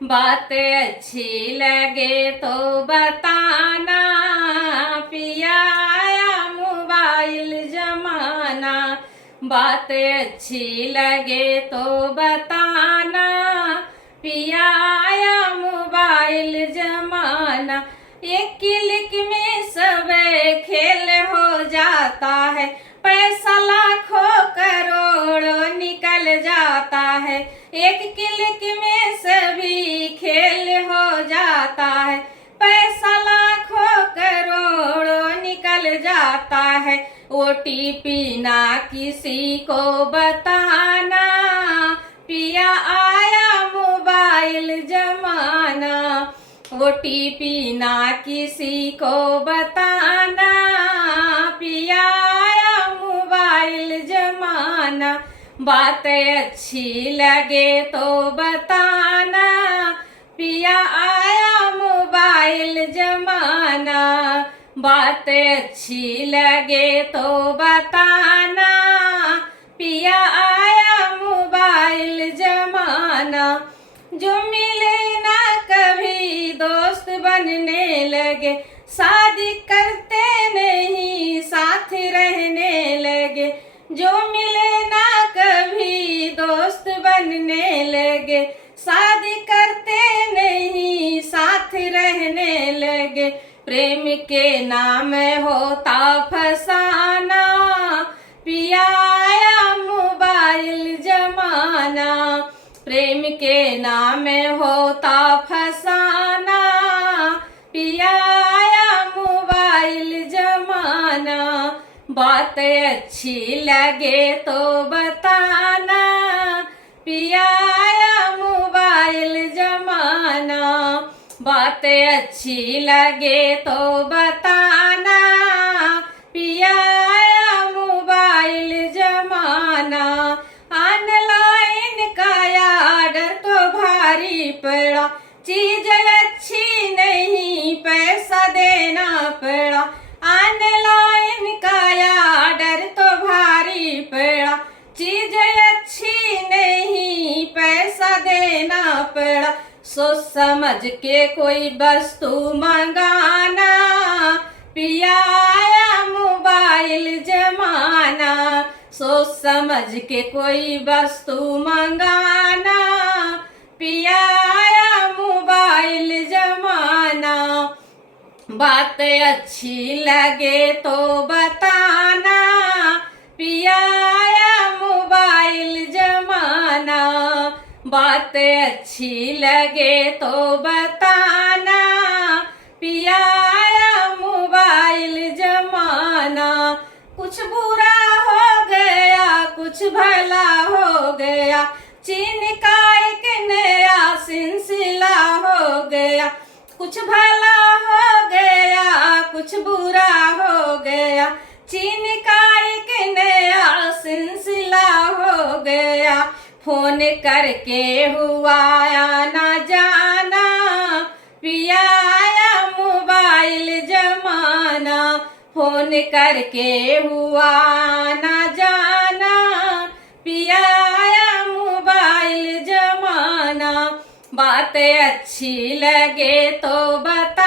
बात अच्छी लगे तो बताना, पिया आया मोबाइल जमाना। बात अच्छी लगे तो बताना, पिया आया मोबाइल जमाना। एक क्लिक में सब खेल हो जाता है, पैसा लाखों करोड़ों निकल जाता है। एक क्लिक में सभी खेल हो जाता है, पैसा लाखों करोड़ों निकल जाता है। ओटीपी ना किसी को बताना, पिया आया मोबाइल जमाना। ओटीपी ना किसी को बताना, पिया आया मोबाइल जमाना। बात अच्छी लगे तो बताना, पिया आया मोबाइल जमाना। बात अच्छी लगे तो बताना, पिया आया मोबाइल जमाना। जो मिले ना कभी दोस्त बनने लगे, शादी करते नहीं साथ रहने लगे। जो मिले ना कभी दोस्त बनने लगे, शादी करते नहीं साथ रहने लगे। प्रेम के नाम होता फसाना, पिया आया मोबाइल जमाना। प्रेम के नाम होता फसाना, पिया आया मोबाइल जमाना। बात अच्छी लगे तो बताना, पिया आया मोबाइल जमाना। बात अच्छी लगे तो बताना, पिया आया मोबाइल जमाना। ऑनलाइन का ऑर्डर तो भारी पड़ा, चीज अच्छी नहीं पैसा देना पड़ा। ऑनलाइन का ऑर्डर तो भारी पड़ा, चीज अच्छी नहीं पैसा देना पड़ा। सोच समझ के कोई वस्तु मंगाना, पिया आया मोबाइल जमाना। सोच समझ के कोई वस्तु मंगाना, पिया आया मोबाइल जमाना। बात अच्छी लगे तो बताना, पिया आया मोबाइल जमाना। बात अच्छी लगे तो बताना, पिया आया मोबाइल जमाना। कुछ बुरा हो गया कुछ भला हो गया, चीन का एक नया सिलसिला हो गया। कुछ भला हो गया कुछ बुरा हो गया, चीन का एक नया सिलसिला हो गया। फोन करके हुआ आना जाना, पिया आया मोबाइल जमाना। फोन करके हुआ आना जाना, पिया आया मोबाइल जमाना। बात अच्छी लगे तो बता